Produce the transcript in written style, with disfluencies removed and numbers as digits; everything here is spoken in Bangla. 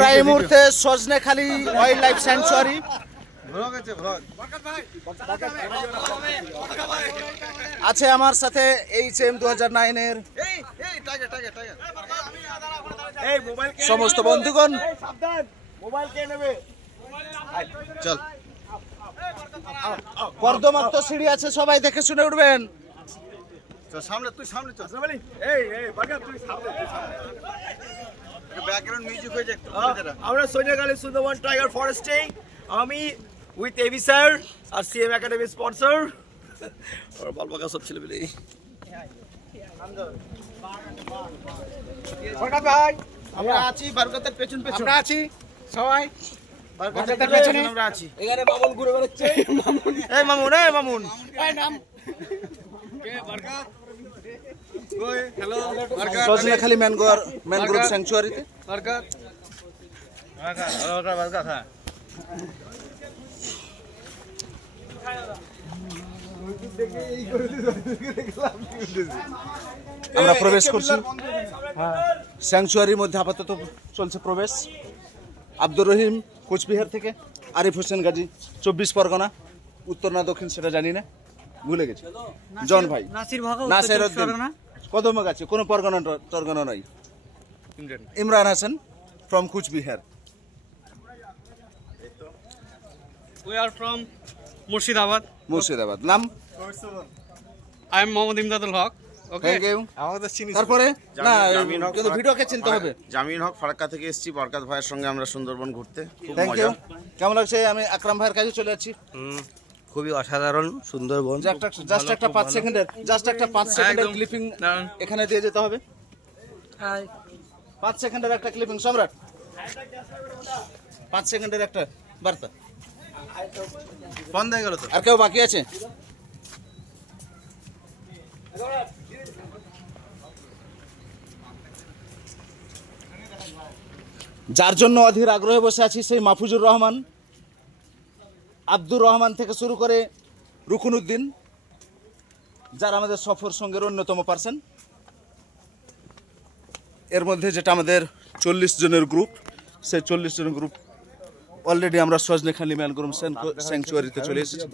আমরা এই মুহূর্তে সজনেখালি ওয়াইল্ড লাইফ স্যাংচুয়ারি আছে আমার সাথে HM 2009 এর সমস্ত বন্ধুগণ। চল কর্দমাক্ত সিঁড়ি আছে, সবাই দেখে শুনে উঠবেন। সামনে তুই সামনে চল ব্যাকগ্রাউন্ড মিউজিক হয়ে যায়। আমরা সজনেখালি সুন্দরবন টাইগার ফরেস্টে আমি উইথ এবি স্যার আর CM একাডেমি স্পন্সর আর বালবাগা সব ছেলে মিলে আমরা আছি বরকতের পেছন পেছন, আমরা আছি সবাই বরকতের পেছনে আমরা আছি। এখানে মামুন ঘুরে বেড়াচ্ছে। মামুন এই মামুন, এই মামুন, এই নাম কে বরকত ওই হ্যালো সজনেখালি ম্যানগ্রোভ স্যাংচুয়ারিতে বরকত বরকত হ্যাঁ আমরা প্রবেশ করছি স্যাংচুয়ারির মধ্যে। আপাতত চলছে প্রবেশ। আব্দুর রহিম কোচবিহার থেকে, আরিফ হোসেন গাজী 24 পরগনা, উত্তর না দক্ষিণ সেটা জানি না, ভুলে গেছি। জন ভাই নাসির উদ্দিন কদমগাছি, কোনো পরগনা নাই। Imran Hasan from Cooch Behar. We are from Murshidabad. নাম I am Mohammad Imdadul Haq. Okay. Thank you. তারপরে না কিন্তু ভিডিওকে চিনতে হবে। জামিন হক ফারাক্কা থেকে এসেছি বরকত ভাইয়ের সঙ্গে আমরা সুন্দরবন ঘুরতে। খুব থ্যাংক মজা। ইউ। কেমন লাগছে? আমি আকরাম ভাইয়ের কাছে চলে যাচ্ছি। খুবই অসাধারণ সুন্দরবন। জাস্ট একটা 5 সেকেন্ডের ক্লিপিং এখানে দিয়ে যেতে হবে। 5 সেকেন্ডের একটা ক্লিপিং সম্রাট, 5 সেকেন্ডের একটা বার্তা। বন্ধ হয়ে গেল তো। আর কেউ বাকি আছে? যার জন্য অধীর আগ্রহে বসে আছি সেই মাহফুজুর রহমান, আব্দুর রহমান থেকে শুরু করে রুকুনুদ্দিন, যারা আমাদের সফর সঙ্গের অন্যতম পার্সন। এর মধ্যে যেটা আমাদের 40 জনের গ্রুপ, সেই 40 জনের গ্রুপ অলরেডি আমরা সজনেখালি ম্যানগ্রোভ স্যাংচুয়ারিতে চলে এসেছি।